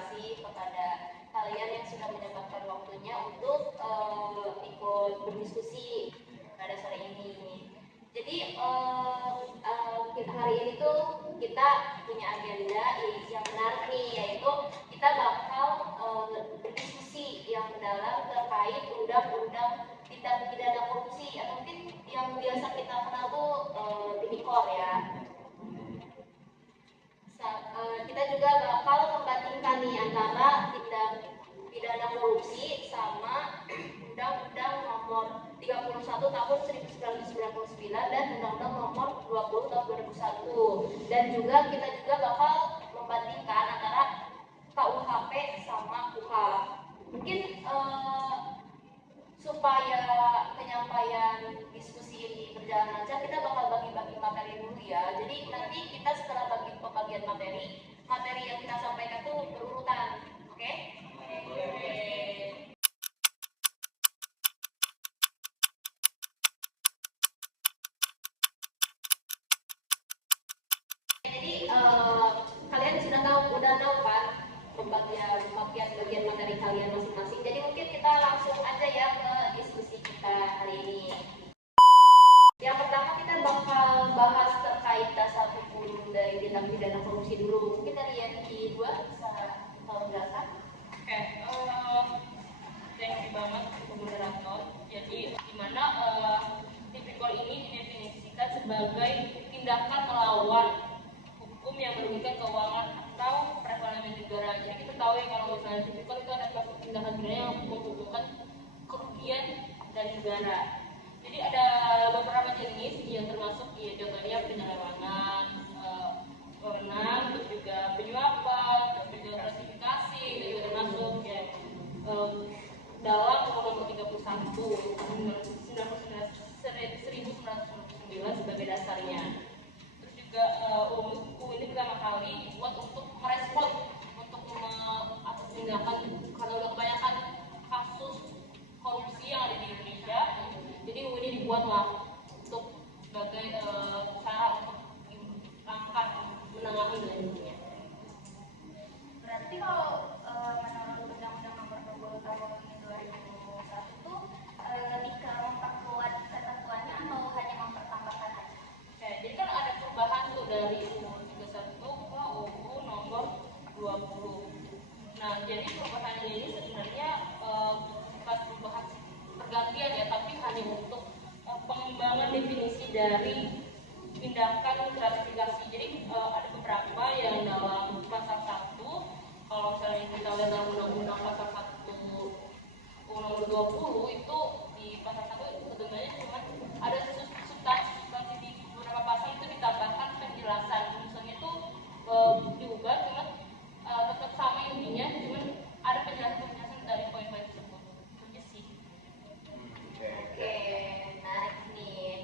kasih kepada kalian yang sudah menyempatkan waktunya untuk ikut berdiskusi pada sore ini. Jadi hari ini tuh kita punya agenda yang menarik nih, yaitu kita bakal berdiskusi yang mendalam terkait undang-undang tindak pidana korupsi, atau mungkin yang biasa kita kenal tuh tipikor ya. Kita juga bakal membandingkan nih antara tindak pidana korupsi sama Undang-Undang Nomor 31 Tahun 1999 dan Undang-Undang Nomor 20 Tahun 2001. Dan juga kita juga bakal membandingkan antara KUHP sama KUHA. Mungkin supaya penyampaian diskusi ini berjalan lancar, kita bakal bagi-bagi materi dulu ya. Jadi nanti kita setelah bagi pembagian materi yang kita sampaikan tuh berurutan, oke? Jadi kalian udah tahu kan bagian materi kalian masing-masing. Jadi mungkin kita langsung aja ya ke diskusi kita hari ini. Yang pertama kita bakal bahas terkait dasar hukum dari tindak pidana korupsi dulu. Mungkin dari yang kedua bisa menjelaskan. Oke, thank you banget Bu Moderator. Jadi dimana tipikor ini didefinisikan sebagai tindakan melawan hukum yang merugikan keuangan atau perekonomian negara. Jadi kita tahu ya kalau misalnya tipikor itu adalah tindakan pidana yang menguntungkan kerugian dari negara. Jadi ada beberapa jenis yang termasuk ya contohnya penyelewengan, wewenang, terus juga penyuapan, terus juga gratifikasi, dan juga termasuk ya dalam Undang-Undang 31 tahun 1999 sebagai dasarnya. Terus juga UU ini pertama kali dibuat untuk merespon untuk tindakan karena udah kebanyakan kasus korupsi yang ada di Indonesia. Jadi UU ini dibuatlah untuk sebagai cara untuk langkah menangani dunia. Berarti kalau menurut Undang-Undang Nomor 20 Tahun 2001 tuh lebih ke memperkuat ketentuannya atau hanya mempertambahkan aja? Oke, jadi kan ada perubahan tuh dari UU 31 ke UU Nomor 20. Nah, jadi perubahannya ini sebenarnya bukan perubahan pergantian ya, tapi hanya untuk pengembangan definisi dari tindakan gratifikasi. Jadi ada beberapa yang dalam pasal 1, kalau misalnya kita lihat dalam undang-undang pasal 1 nomor 20 itu di pasal 1 sebenarnya cuma ada substansi di beberapa pasal itu ditambahkan penjelasan. Misalnya itu diubah cuma tetap sama intinya, cuma ada penjelasan dari poin-poin tersebut. Itu aja sih. Oke, menarik nih.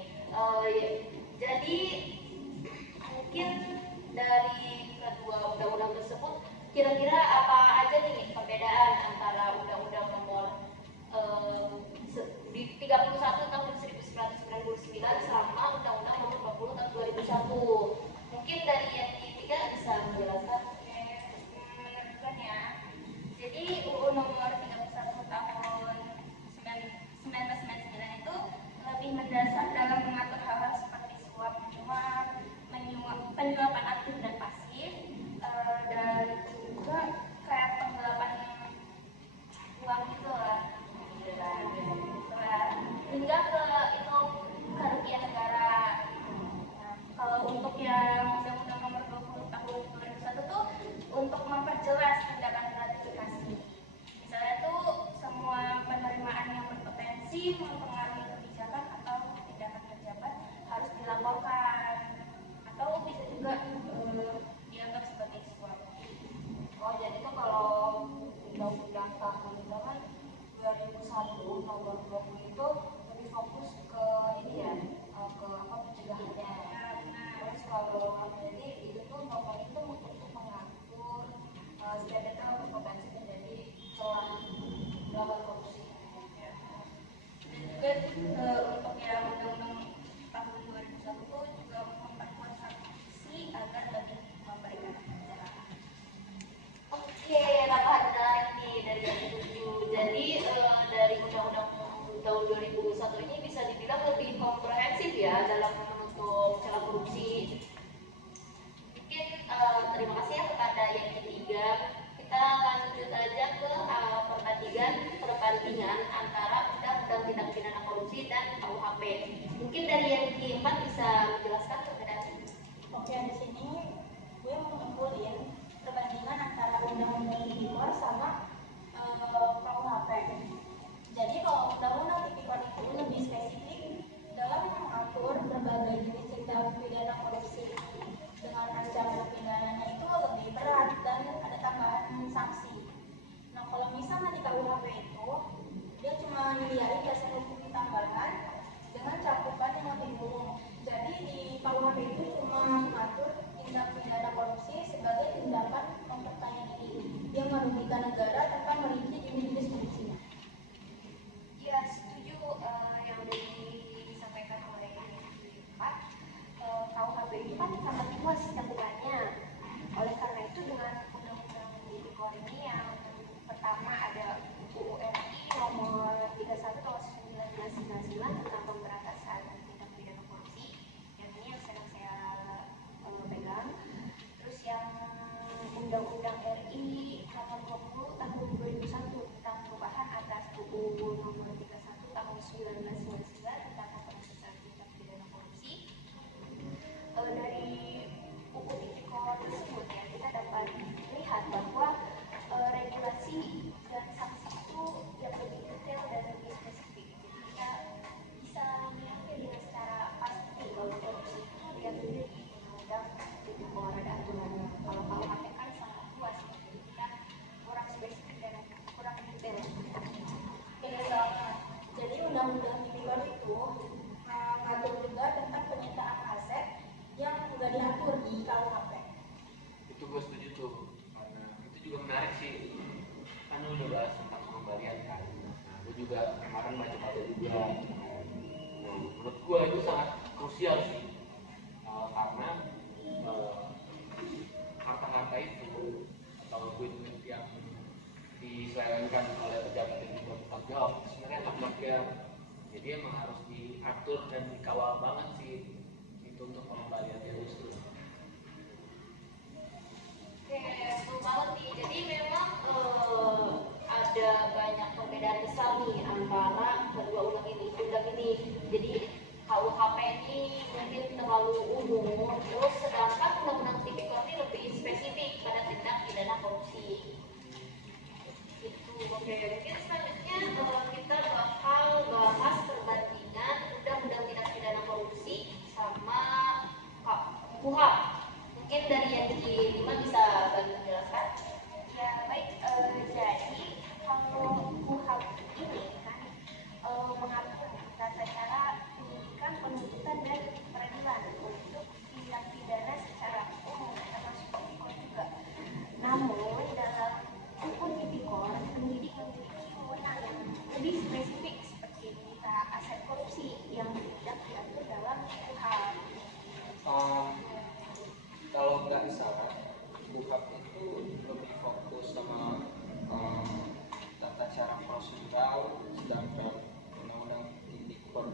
Jadi mungkin dari kedua undang-undang tersebut, kira-kira apa aja nih perbedaan antara Undang-Undang Nomor 31 tahun 1999 sama Undang-Undang Nomor 20 tahun 2001? Mungkin dari yang ketiga bisa menjelaskan. Menurutkan ya, jadi UU Nomor 31 Tahun 1999 itu lebih mendasar dalam mengatur hal-hal seperti suap menyuap, penyuapan aktif dan pasif, dan juga kayak penggelapan uang gitu lah, hingga ke itu kerugian negara. Nah, kalau untuk yang Undang-Undang Nomor 20 Tahun 2001 tuh untuk memperjelas tindakan gratifikasi. Misalnya tuh semua penerimaan yang berpotensi mempengaruhi kebijakan atau tindakan pejabat harus dilaporkan, atau bisa juga dianggap sebagai suap. Oh, jadi tuh kalau Undang-Undang tahun 2001 nomor 20 itu lebih fokus ke ini ya, ke apa pencegahannya. Terus kalau jadi itu tuh nomor itu untuk mengatur setiap itu berpotensi menjadi celah melakukan korupsi. Dan juga untuk yang Undang-Undang tahun 2001 itu juga memperkuat sanksi agar lebih memberikan efek jerah. Oke, Oke, di sini gue mau ngumpulin perbandingan antara undang-undang tipikor sama KUHP. Jadi kalau undang-undang tipikor itu lebih spesifik dalam mengatur berbagai jenis tindak pidana korupsi dengan ancaman pidananya itu lebih berat dan ada tambahan sanksi. Nah, kalau misalnya di KUHP itu dia cuma nyediain dasar hukum tambahan dengan cakupan yang lebih umum. Jadi di KUHP itu cuma mengatur tindak pidana korupsi sebagai tindakan memperkaya diri yang merugikan negara tanpa merinci jenis-jenis korupsinya. Ya, setuju yang disampaikan oleh Pak. KUHP itu kan sangat luas cakupannya. Oleh karena itu dengan undang-undang tipikor ini yang pertama ada UU RI nomor 31 tahun 1999 tentang pemberantasan tindak pidana korupsi. Yang ini yang sedang saya pegang. Terus yang Undang-Undang RI nomor 20 tahun 2001 tentang perubahan atas UU nomor 31 tahun 1999 tentang pemberantasan tindak pidana korupsi. Dari UU Tipikor tersebut ya kita dapat lihat bahwa regulasi dan sanksi itu yang lebih detail dan lebih spesifik. Jadi kita bisa melihatnya dengan secara pasti bahwa korupsi itu diatur di Undang-Undang Tipikor ada aturannya. Kalau KUHP kan sangat luas, jadi kita kurang spesifik dan kurang detail. Jadi undang-undang tipikor itu mengatur juga tentang penyitaan aset yang sudah diatur di KUHP. Itu gue setuju tuh, karena itu juga menarik sih. Kan lu udah bahas tentang pengembalian kan. Nah, gue juga kemarin baca juga. Nah, menurut gue itu sangat krusial sih, karena harta-harta itu atau duit-duit yang diselewengkan oleh pejabat yang bertanggung jawab sebenarnya hak rakyat. Jadi emang harus diatur dan dikawal banget sih itu untuk pengembaliannya itu. Oke, betul banget nih. Jadi memang ada banyak perbedaan besar nih antara kedua undang ini. Jadi KUHP ini mungkin terlalu umum, terus sedangkan undang-undang tipikor ini lebih spesifik pada tindak pidana korupsi. Itu oke. Mungkin selanjutnya kita bakal bahas perbandingan undang-undang tindak pidana korupsi sama KUHP. Mungkin dari yang Lima bisa bantu menjelaskan? Ya baik, jadi kalau KUHP ini kan mengatur tata cara penyidikan, penuntutan dan peradilan untuk tindak pidana secara umum termasuk tipikor juga. Namun dalam hukum tipikor penyidik memiliki wewenang yang lebih spesifik seperti menyita aset korupsi yang tidak diatur dalam KUHP. Kalau nggak salah, KUHP itu lebih fokus sama tata cara prosedural, sedangkan undang-undang tipikor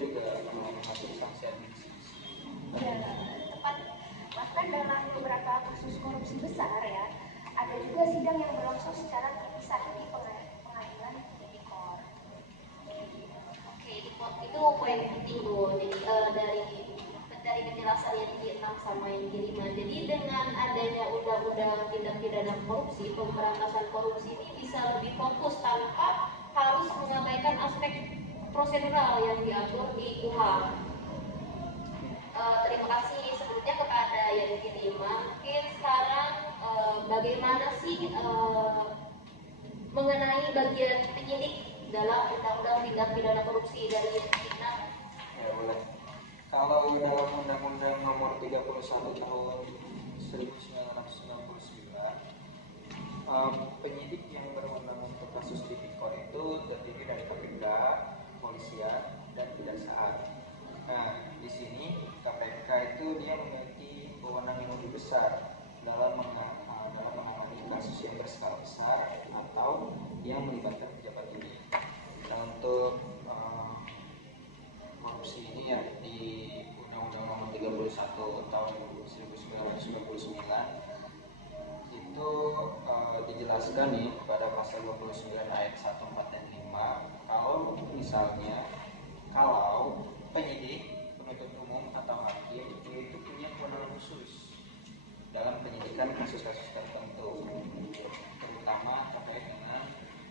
juga mengatur sanksi administrasi. Ya, tepat. Bahkan dalam beberapa kasus korupsi besar ya, ada juga sidang yang berlangsung secara terpisah di pengadilan tipikor. Oke, itu poin penting tuh. Jadi dari penjelasan yang ke-6 sama yang ke-5. Jadi dengan adanya undang-undang tindak pidana korupsi, pemberantasan korupsi ini bisa lebih fokus tanpa harus mengabaikan aspek prosedural yang diatur di KUHP. Terima kasih sebelumnya kepada yang ke-5. Mungkin sekarang bagaimana sih mengenai bagian penyidik dalam undang-undang tindak pidana korupsi dari yang ke-6? Ya boleh. Kalau dalam Undang-Undang Nomor 31 Tahun 1999, penyidik yang berwenang untuk kasus tipikor itu terdiri dari KPK, kepolisian, dan kejaksaan. Nah, di sini KPK itu dia memiliki wewenang yang lebih besar dalam menangani kasus yang berskala besar atau yang melibatkan pejabat tinggi. Nah, untuk korupsi ini ya di Undang-Undang Nomor 31 Tahun 1999 itu dijelaskan nih pada pasal 29 ayat 1, 4, dan 5 kalau misalnya kalau penyidik, penuntut umum atau hakim dalam penyidikan kasus-kasus tertentu, terutama terkait dengan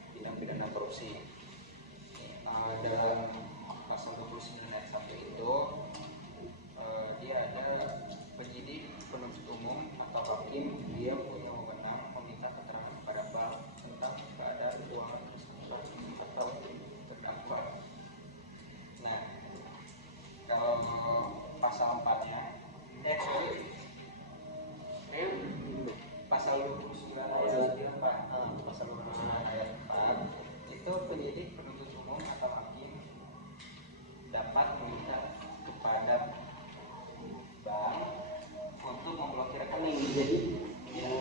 tindak pidana korupsi. Dalam pasal 29 ayat 1 itu dia ada penyidik, penuntut umum atau hakim, dia punya wewenang meminta keterangan kepada bank tentang keadaan keuangan tersangka atau terdakwa. Nah, kalau pasal 4-nya pasal 29 ayat 4, pasal 29 ayat 4 itu penyidik, penuntut umum atau hakim dapat meminta kepada bank untuk memblokir rekening. Jadi ya,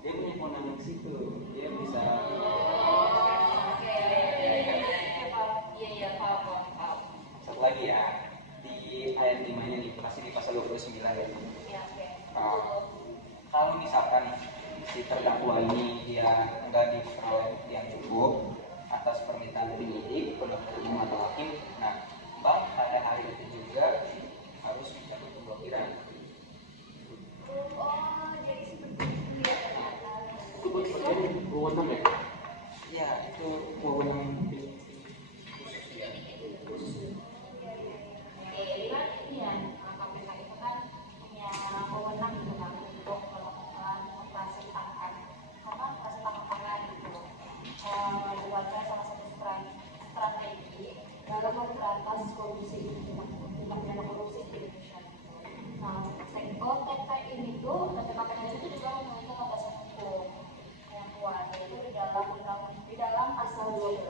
dia punya kewenangan di situ, dia bisa satu lagi ya, di ayat 5-nya nih, masih di pasal 29 ya. Kalau misalkan si terdakwa ini dia enggak diperoleh bukti yang cukup atas permintaan penyidik, penuntut umum atau hakim, nah bank pada hari itu juga harus mencabut pemblokiran. Jadi seperti itu ya ternyata. Itu wewenang ya? Ya, itu wewenang Jadi kan ini ya, KPK itu kan punya wewenang gitu kan untuk melakukan operasi tangkap tangan gitu. Merupakan salah satu strategi dalam memberantas korupsi, tindak pidana korupsi di Indonesia. Nah, TKP ini tuh, KPK itu juga memiliki landasan hukum yang kuat, yaitu di dalam pasal 12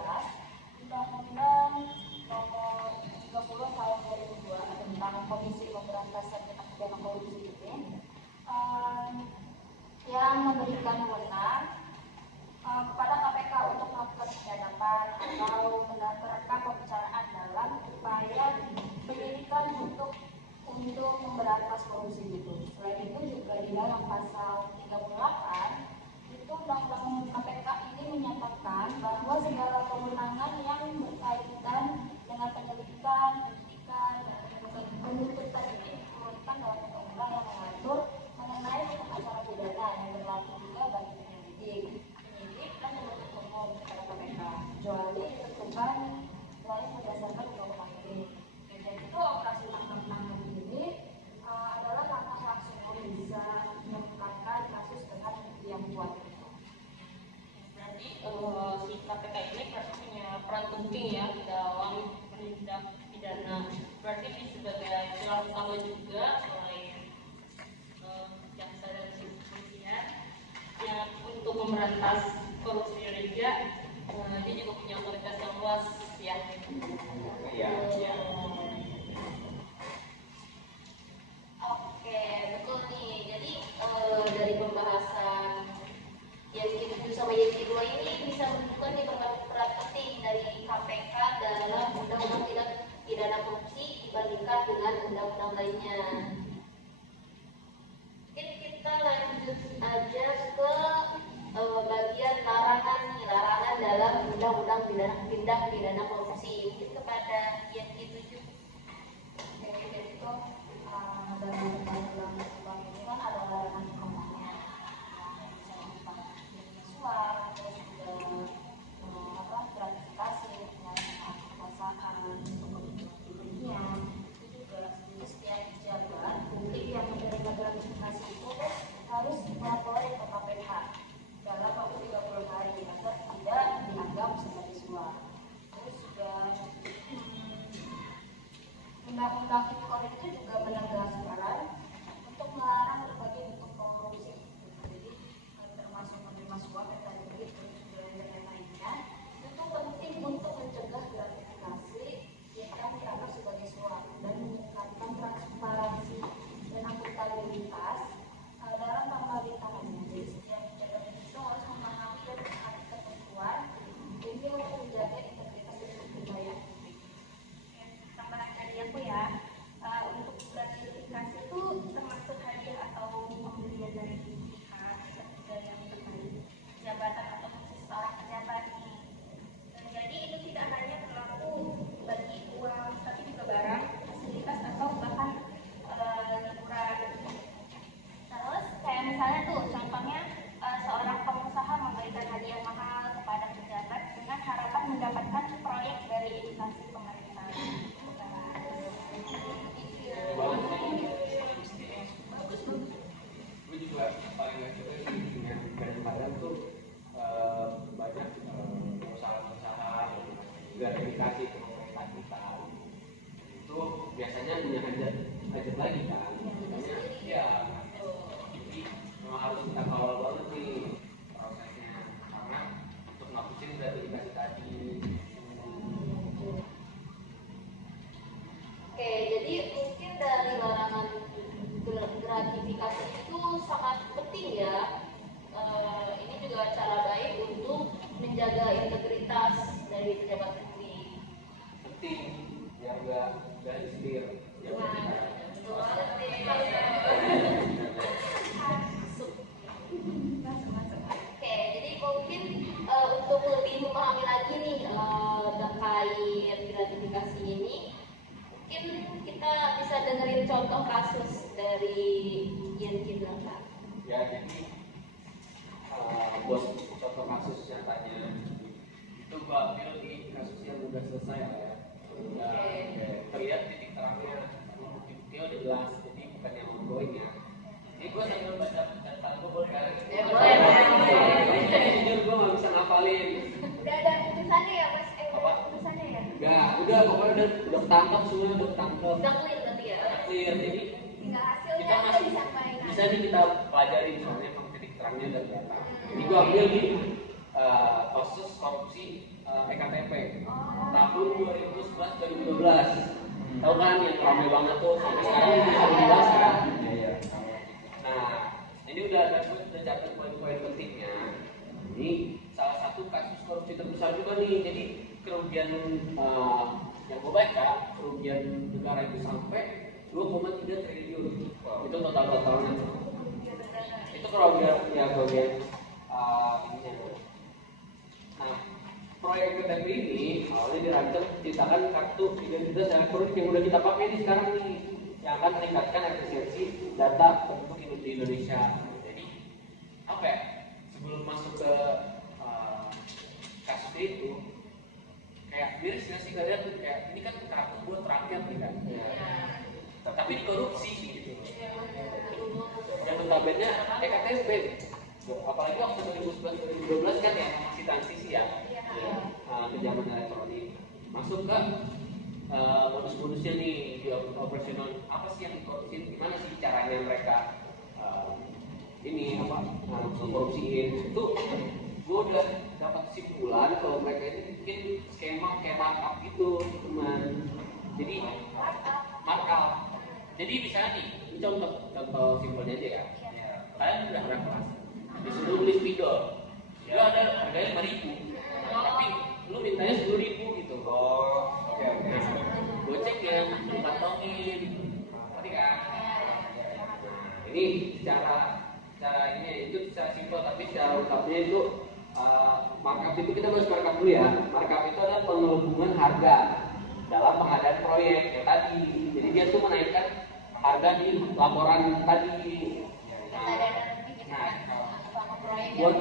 Undang-Undang Nomor 30 Tahun 2002 tentang Komisi Pemberantasan Tindak Pidana Korupsi ini, yang memberikan wewenang kepada KPK untuk melakukan penyadapan atau merekam pembicaraan dalam upaya penyidikan untuk memberantas korupsi itu. Selain itu juga di dalam pasal 38 itu Undang-Undang KPK ini menyatakan bahwa segala kewenangan yang berkaitan dengan penyelidikan, penyidikan, dan penuntutan ini diturunkan dalam undang-undang yang mengatur mengenai hukum acara pidana yang berlaku juga bagi penyidik dan penuntut umum kepada KPK, kecuali ditentukan lain berdasarkan undang-undang ini. Dan itu operasi tangkap tangan ini adalah langkah langsung yang bisa mengungkapkan kasus dengan bukti yang kuat. Berarti si KPK ini punya peran penting ya dalam menindak pidana. Berarti sebagai pilar utama juga selain jaksa dan kepolisian yang untuk memberantas korupsi di Indonesia, dia juga punya otoritas yang luas ya. ya. Oke, betul nih. Jadi dari pembahasan yang ke-7 sama yang ke-2 ini bisa menunjukkan nih peran penting dari KPK dalam undang-undang tindak pidana korupsi dibandingkan dengan undang-undang lainnya. Mungkin kita lanjut aja ke bagian larangan nih, larangan dalam undang-undang tindak pidana korupsi. Mungkin kepada yang ke-7. Jadi itu dalam undang-undang ini kan ada larangan hukumnya, bisa diubah jadi suap, terus juga gratifikasi dengan kekuasaan untuk diberinya. Itu juga setiap pejabat publik yang menerima gratifikasi itu harus melapori ke KPK dalam waktu 30 hari agar tidak dianggap sebagai suap. Terus juga kan tuh banyak usaha-usaha gratifikasi ke pemerintah kita itu biasanya punya hajat lagi kan, makanya ya jadi memang harus kita kawal banget nih prosesnya karena untuk ngabisin gratifikasi tadi. Oke, jadi mungkin dari larangan gratifikasi itu sangat penting ya. Ini juga cara baik untuk menjaga integritas dari pejabat publik. Penting biar nggak istir ya. Betul banget nih. Oke, jadi mungkin untuk lebih memahami lagi nih terkait gratifikasi ini, mungkin kita bisa dengerin contoh kasus dari Ian Kiblaka. Ya jadi bos contoh kasus yang tanya itu gua ambil di kasus yang udah selesai ya. Terlihat titik terangnya, bukti-buktinya udah jelas, jadi bukan yang ongoing ya. Ini gua sambil baca catatan gua boleh kan? Ya, boleh. Jadi jujur gua nggak bisa ngapalin. Udah ada putusannya ya mas? Apa? Putusannya ya? Enggak, udah pokoknya udah ketangkap semua, udah ketangkap. Udah clear berarti ya. Clear, jadi Tinggal hasilnya kita aja masih disampaikan. bisa nih kita pelajari soalnya memang titik terangnya udah kelihatan. Jadi gua ambil di kasus korupsi EKTP tahun 2011-2012. Tahu kan yang ramai banget tuh sampai sekarang bisa dibahas kan? Iya. Nah, ini udah catat poin-poin pentingnya. Ini salah satu kasus korupsi terbesar juga nih. Jadi kerugian yang gue baca, kerugian negara itu sampai 2,3 triliun. Itu totalnya. Itu kerugian ininya. Nah, proyek KTP ini awalnya dirancang menciptakan kartu identitas elektronik yang udah kita pakai nih sekarang nih, yang akan meningkatkan efisiensi data penduduk di Indonesia. Jadi apa ya? Sebelum masuk ke kasus itu, kayak miris nggak sih kalian? Kayak ini kan kartu buat rakyat nih kan, tapi dikorupsi gitu. Dan notabene EKTP, apalagi waktu 2011-2012 kan ya masih transisi ya, ke zaman elektronik. Masuk ke bonus-bonusnya nih di operasional, apa sih yang dikorupsi? Gimana sih caranya mereka ini korupsiin? Itu gue udah dapat kesimpulan kalau mereka ini bikin skema kayak markup gitu teman. Jadi markup. Jadi misalnya nih, ini contoh simpelnya aja ya. Kalian udah berapa kelas? Disuruh beli spidol, itu ada harganya 5.000, tapi lu mintanya 10.000 gitu. Oh, oke. Gocengnya lu kantongin, ngerti kan? Ini cara ini itu secara simpel, tapi secara lengkapnya itu markup itu kita harus markup dulu ya. Markup itu adalah pengelubungan harga dalam pengadaan proyek ya tadi. Jadi dia tuh menaikkan harga di laporan tadi. Buat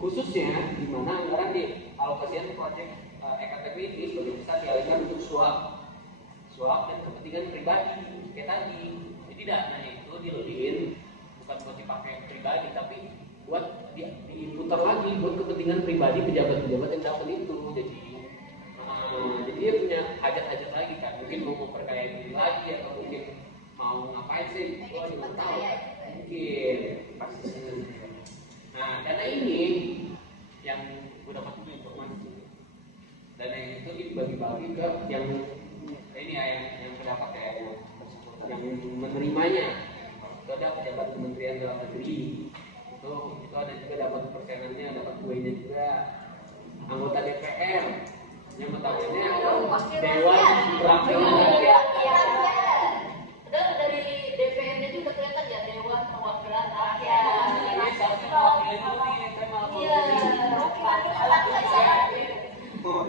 khususnya di mana anggaran dialokasikan proyek EKTP ini sebagai besar dialihkan untuk suap dan kepentingan pribadi kayak tadi. Jadi dananya itu dilebihin bukan buat dipakai pribadi tapi buat diputar lagi buat kepentingan pribadi pejabat-pejabat yang dapat itu. Jadi dia punya hajat-hajat lagi kan, mungkin mau memperkaya diri lagi atau mungkin mau ngapain sih? Gua juga tahu. Mungkin pasti. Nah, dana ini yang gue dapat dulu informasi. Dana itu dibagi-bagi ke yang ini ya, yang pendapat ya, yang menerimanya. Itu ada pejabat Kementerian Dalam Negeri. Itu ada juga dapat persenannya, dapat kuenya juga. Anggota DPR yang notabene Dewan Perwakilan Rakyat. Padahal dari DPR-nya juga kelihatan ya, Dewan Perwakilan Rakyat. Ini satu mewakili dulu nih, saya mau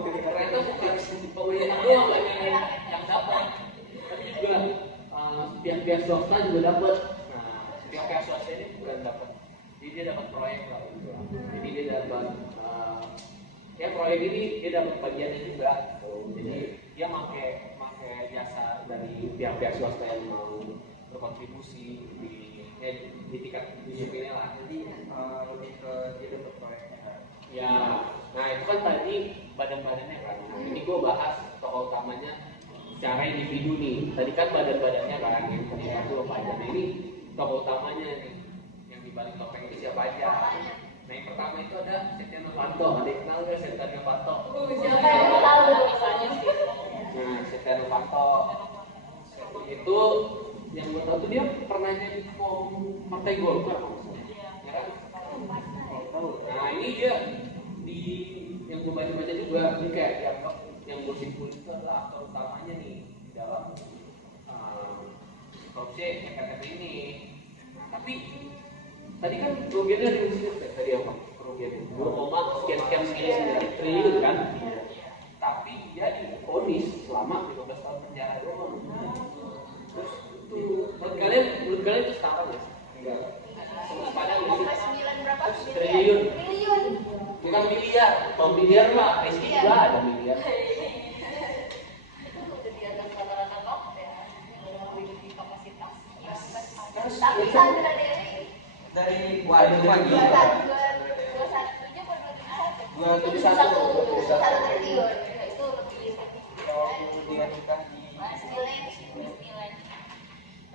ternyata bukan pemerintah doang yang dapat, tapi juga pihak-pihak swasta juga dapat. Nah, pihak-pihak swasta ini bukan dapat, jadi dia dapat proyek lah gitu. Jadi dia dapat ya proyek ini dia dapat bagiannya juga. Jadi dia pakai jasa dari pihak-pihak swasta yang mau berkontribusi di tingkat disiplin lah. Jadi lebih ke dia dapat badan-badannya kan. Nah, ini gue bahas tokoh utamanya secara individu nih. Tadi kan badan-badannya kan yang terlihat itu apa aja. Nah ini tokoh utamanya nih yang dibalik topeng itu siapa aja. Nah yang pertama itu ada Setia Novanto. Ada yang kenal nggak Setia Novanto? Siapa yang tahu? Nah Setia Novanto itu yang gue tahu tuh dia pernah jadi ketua partai Golkar maksudnya. Ya kan? Nah ini dia di yang gue baca-baca juga ini kayak yang bersikup itu adalah aktor utamanya nih di dalam korupsi EKTP ini. Nah, tapi tadi kan kerugiannya ada di sini tadi apa? Kerugian 2,sekian triliun kan? Tapi dia divonis selama 15 tahun penjara doang. Terus menurut kalian itu setara nggak sih? Enggak. Pada 9 berapa? triliun. Triliun. Bukan miliar. Kalau miliar mah Rizky juga ada miliar. Itu udah di atas rata-rata kok ya, dalam memiliki kapasitas. Tapi kan dari waduh pagi 271 triliun. Itu lebih kalau kemudian kita di Nilai.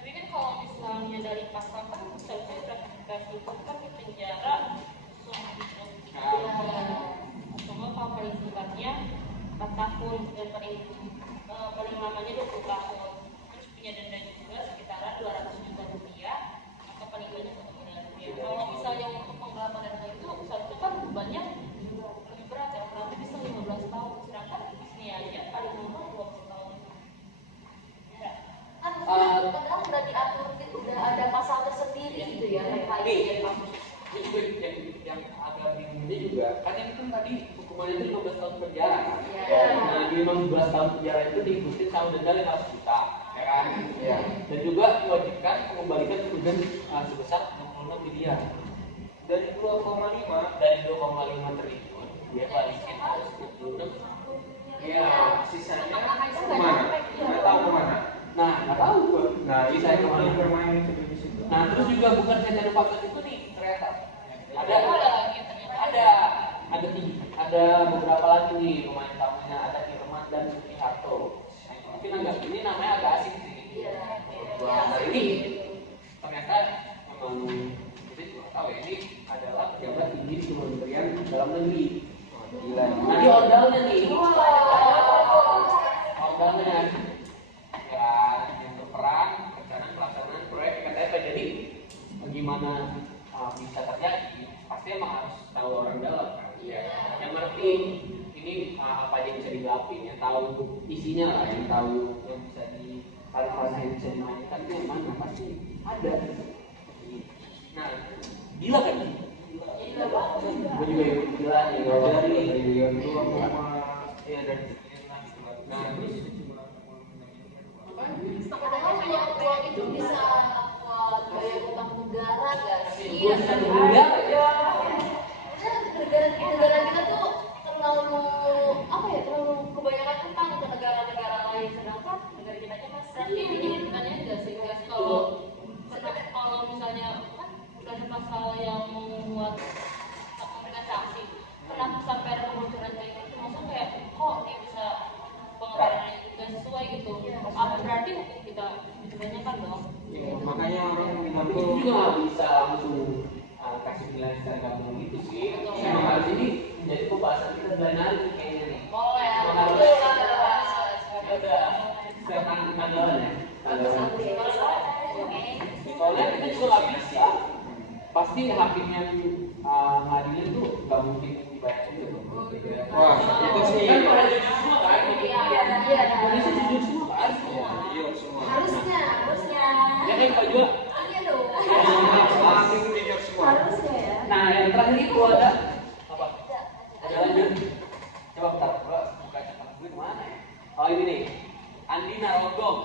Tapi kan kalau misalnya dari pasal kan seharusnya gratifikasi itu kan di penjara seumur hidup. Cuma kalau paling singkatnya 4 tahun dan paling lamanya 20 tahun. Terus punya denda juga sekitaran 200 juta rupiah atau paling banyak 1 miliar rupiah. Kalau misalnya untuk penggelapan dana itu seharusnya kan bebannya lebih berat ya, berarti bisa 15 tahun. Sedangkan di sini aja paling lama 20 tahun. kan padahal udah diatur gitu, udah ada pasal tersendiri gitu ya kayak Nih, yang agak bingungnya juga kan ini kan tadi hukumannya itu 15 tahun penjara kan? Nah di 15 tahun penjara itu diikuti sama denda 500 juta ya kan? ya Dan juga diwajibkan mengembalikan kerugian sebesar 66 miliar dari 2,5 triliun dia balikin harus 26. Iya, sisanya kemana? Nggak tahu kemana. nah nggak tahu gue. Nah Bisa itu kemana? yang bermain itu di situ. Nah terus juga bukan Setia Novanto itu nih ternyata ada lagi ternyata. ada beberapa lagi nih pemain utamanya, ada Irman dan Suti Harto. Mungkin agak ini namanya agak asing sih. Nah ini ternyata memang kita juga tahu ya, ini adalah pejabat tinggi di Kementerian Dalam Negeri. Gila. Nah di ondalnya nih, ondalnya ya yang berperan rencana pelaksanaan proyek KTP. Jadi bagaimana bisa terjadi pasti emang harus tahu orang dalam kan, yang ngerti ini apa aja yang bisa dilakuin, yang tahu isinya lah, yang tahu yang bisa diklarifikasi, yang bisa dimainkan itu yang mana pasti ada. Nah gila kan? Gila banget. Gue juga ikut gila nih kalau Dari triliun itu itu ya dari triliun lah gitu. nah terus padahal hanya uang itu bisa buat biaya utang negara gak sih? gue satu miliar aja. Negara kita tuh terlalu apa ya, terlalu kebanyakan utang ke negara-negara lain, sedangkan negara kita aja masih Berarti menyebutkannya enggak sih guys, kalau misalnya kan udah ada pasal yang membuat memberikan sanksi, kenapa sampai ada kemunculan kayak gitu? Maksudnya kayak kok dia bisa pengeluarannya nggak sesuai gitu? Apa berarti hukum kita ditanyakan dong? Makanya orang bilang Tapi itu juga nggak bisa langsung kasih nilai secara gabung gitu sih. Memang harus ini menjadi pembahasan kita lain hari kayaknya nih. boleh Memang harus. Ya udah, saya tanggalan ya. Soalnya kita juga nggak bisa. Pasti hakim yang ngadilin tuh nggak mungkin dibayar gitu. wah itu sih Kan pada jujur semua kan? Indonesia jujur semua kan? iya semua. Harusnya. Ya kan Pak Jua? Iya dong. Masih jujur semua. Harusnya ya. Nah yang terakhir itu ada apa? Ada lanjut. Coba bentar, gua buka cepat gue kemana ya? Oh ini nih, Andi Narogong.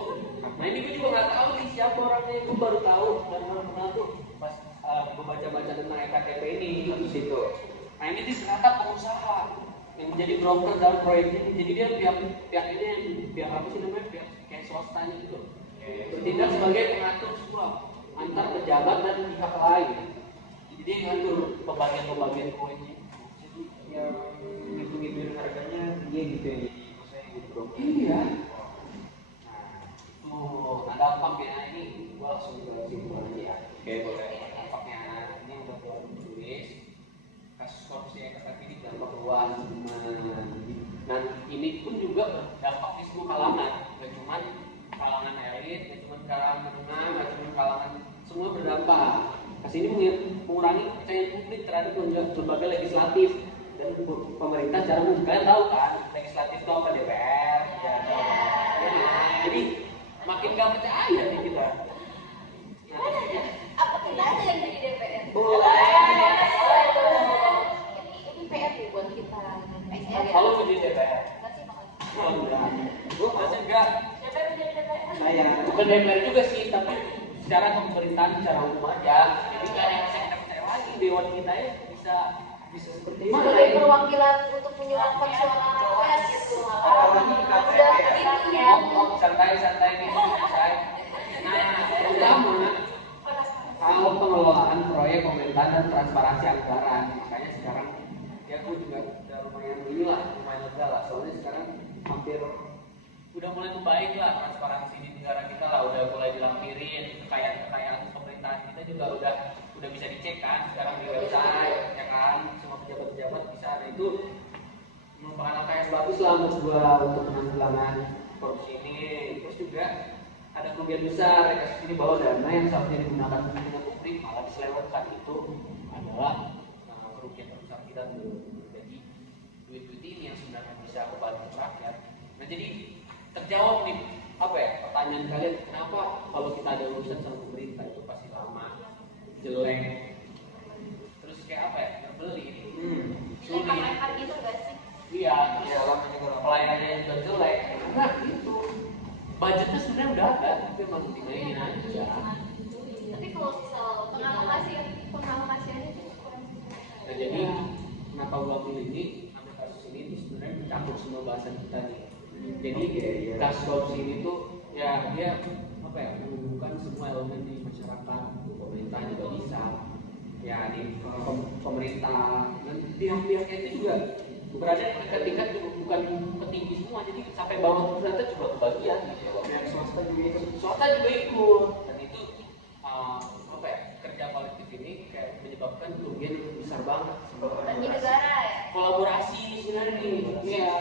Nah ini gue juga nggak tahu nih siapa orangnya, gue baru tahu dan baru kenal tuh pas gue baca-baca tentang EKTP ini di situ. Nah ini dia ternyata pengusaha yang menjadi broker dalam proyek ini. Jadi dia pihak ini yang pihak apa sih namanya, pihak kayak swastanya gitu. Bertindak sebagai pengatur suap antar pejabat dan pihak lain. Jadi dia ngatur pembagian koinnya. Jadi yang ngitung-ngitungin harganya juga berdampak di seluruh kalangan, nggak cuma kalangan elit, nggak cuma kalangan menengah, nggak cuma kalangan, semua berdampak. Kas ini mengurangi kepercayaan publik terhadap lembaga legislatif dan pemerintah secara umum. Kalian tahu kan legislatif itu apa? DPR. Ya. Jadi makin gak percaya nih kita. Apa kita ada yang jadi DPR? Ini PR nih buat kita. Kalau menjadi DPR, Nggak sih, Pak? oh enggak, gue pasti enggak. Siapa yang jadi DPR? Saya bukan DPR juga sih, tapi secara pemerintahan secara umum aja. Jadi nggak ada yang bisa kita percaya lagi, dewan kita ya bisa seperti ini. Sebagai perwakilan untuk menyuarakan suara rakyat gitu. Udah ini ya. Santai nih, santai. Nah, terutama kalau pengelolaan proyek pemerintahan dan transparansi anggaran, makanya sekarang ya gue juga udah lumayan lega lah. Soalnya sekarang hampir udah mulai membaik lah transparansi di negara kita lah, udah mulai dilampirin kekayaan pemerintahan kita juga udah bisa dicek kan sekarang di website ya kan, semua pejabat-pejabat bisa. Nah itu merupakan langkah yang bagus lah menurut gua untuk penanggulangan korupsi ini. Terus juga ada kerugian besar ya kasus ini bahwa dana yang seharusnya digunakan untuk kepentingan publik malah diselewengkan. Itu adalah kerugian terbesar kita tuh. Jadi duit-duit ini yang sebenarnya bisa kembali ke rakyat. Nah jadi terjawab nih apa ya pertanyaan kalian, kenapa kalau kita ada urusan sama pemerintah itu pasti lama, jelek, terus kayak apa ya, nyebelin, sulit. Lempar gitu nggak sih? Iya, lama juga pelayanannya juga jelek. Karena itu budgetnya sebenarnya udah ada, tapi emang dimainin aja. Tapi kalau misal pengalokasiannya itu kurang. Nah jadi kenapa gua ambil kasus ini sebenarnya mencakup semua bahasan kita nih. Jadi kasus korupsi ini tuh ya dia apa ya, menghubungkan semua elemen di masyarakat, pemerintah juga bisa, ya di pemerintah dan pihak-pihaknya itu juga berada di tingkat-tingkat bukan petinggi semua, jadi sampai bawah ternyata juga kebagian gitu. Pihak swasta juga ikut, dan itu apa ya, kerja kolektif ini kayak menyebabkan kerugian yang besar banget. bagi negara ya. Kolaborasi sebenarnya nih, iya.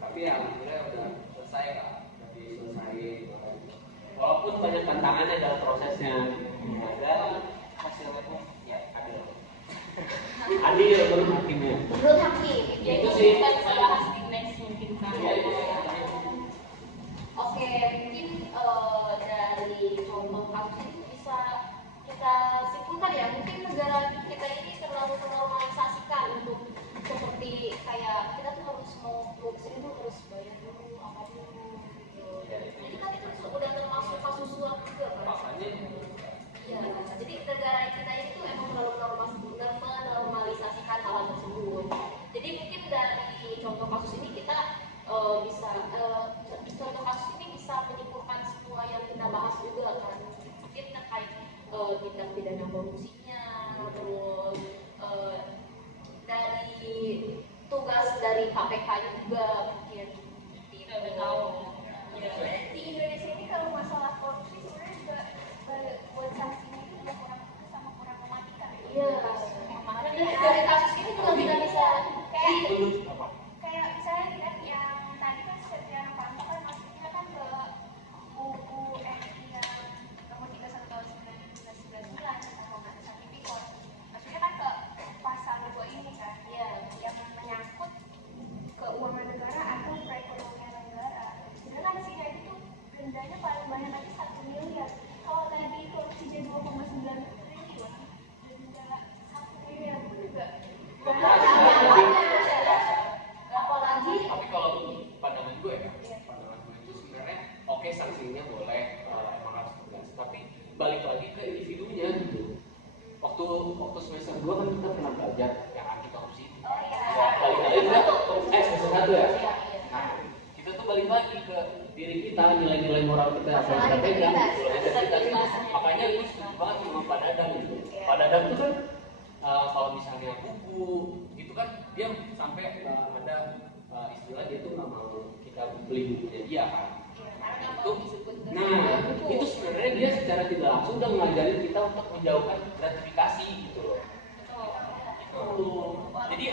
Tapi ya alhamdulillah udah selesai lah, walaupun banyak tantangannya dalam prosesnya. Ada hasilnya pun ya adil. Adil menurut hakimnya. Menurut hakim, Ya Itu itu sih. kita bisa bahas di next mungkin kan. Iya, itu. oke mungkin dari contoh kasus itu bisa kita simpulkan ya, mungkin negara kita ini terlalu menormalisasikan untuk seperti kayak kita tuh harus mau kesini tuh harus bayar dulu apa dulu gitu. Jadi kan itu udah termasuk kasus suap juga kan. Makanya Iya, jadi negara kita ini tuh emang terlalu menormalisasikan hal tersebut. Jadi mungkin dari contoh kasus ini kita contoh kasus ini bisa menyimpulkan semua yang kita bahas juga kan. Mungkin terkait tindak pidana korupsinya, terus dari tugas dari KPK juga mungkin. Kita udah tahu. Ya. Di Indonesia ini kalau masalah korupsi sebenarnya juga buat sanksinya itu juga kurang mematikan. Iya. Dari kasus ini juga kita bisa Kayak misalnya lihat yang tadi kan Setia Novanto kan maksudnya kan ke UU RI yang nomor 31 tahun 1999 tentang pemberantasan tipikor. Maksudnya kan ke pasal 2 ini kan, ya, yang menyangkut keuangan negara atau perekonomian negara. Sedangkan di sini itu dendanya paling banyak aja 1 miliar. Kalau tadi korupsinya 2,9 triliun, denda 1 miliar pun juga apalagi tapi kalau pandangan gue itu sebenarnya oke, sanksinya boleh, emang harus tegas, tapi balik lagi ke individunya gitu. Waktu semester 2 kan kita pernah belajar yang anti korupsi. Ya, balik lagi ke semester 1 ya. Nah, kita tuh balik lagi ke diri kita, nilai-nilai moral kita yang kita pegang, integritas. Makanya gue setuju banget sama Pak Dadang gitu. Pak Dadang tuh kan kalau misalnya buku gitu kan dia sampai ada istilah dia tuh nggak mau kita beli bukunya dia kan. Nah itu sebenarnya dia secara tidak langsung udah mengajarin kita untuk menjauhkan gratifikasi gitu loh. Jadi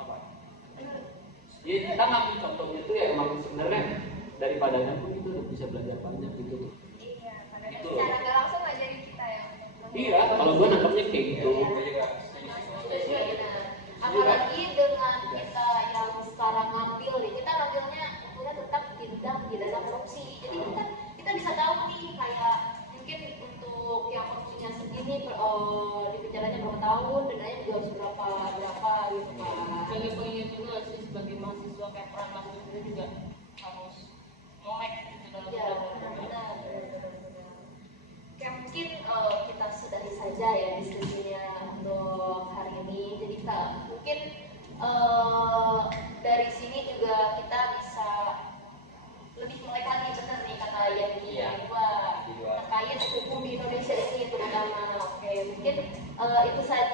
apa? Jadi kita ngambil contohnya itu ya emang sebenarnya daripadanya pun itu bisa belajar banyak gitu. Iya, karena Gitu. secara nggak langsung ngajarin kita ya. Iya, kalau gue nangkapnya kayak gitu. Gue juga setuju sih. Nah, apalagi dengan kita yang sekarang ngambil nih, kita ngambilnya kuliah tetap di dalam korupsi. Jadi kita bisa tahu nih kayak mungkin untuk yang korupsinya segini di penjaranya berapa tahun, dendanya juga harus berapa gitu kan. Sebagai pengingat juga sih sebagai mahasiswa kayak peran mahasiswa juga harus melek gitu dalam Ya, benar. Oke, mungkin kita sudahi saja ya diskusinya untuk hari ini. Jadi mungkin dari sini juga kita bisa lebih melek lagi, benar nih kata yang Iya. kedua terkait hukum di Indonesia ini terutama. Oke, mungkin itu saja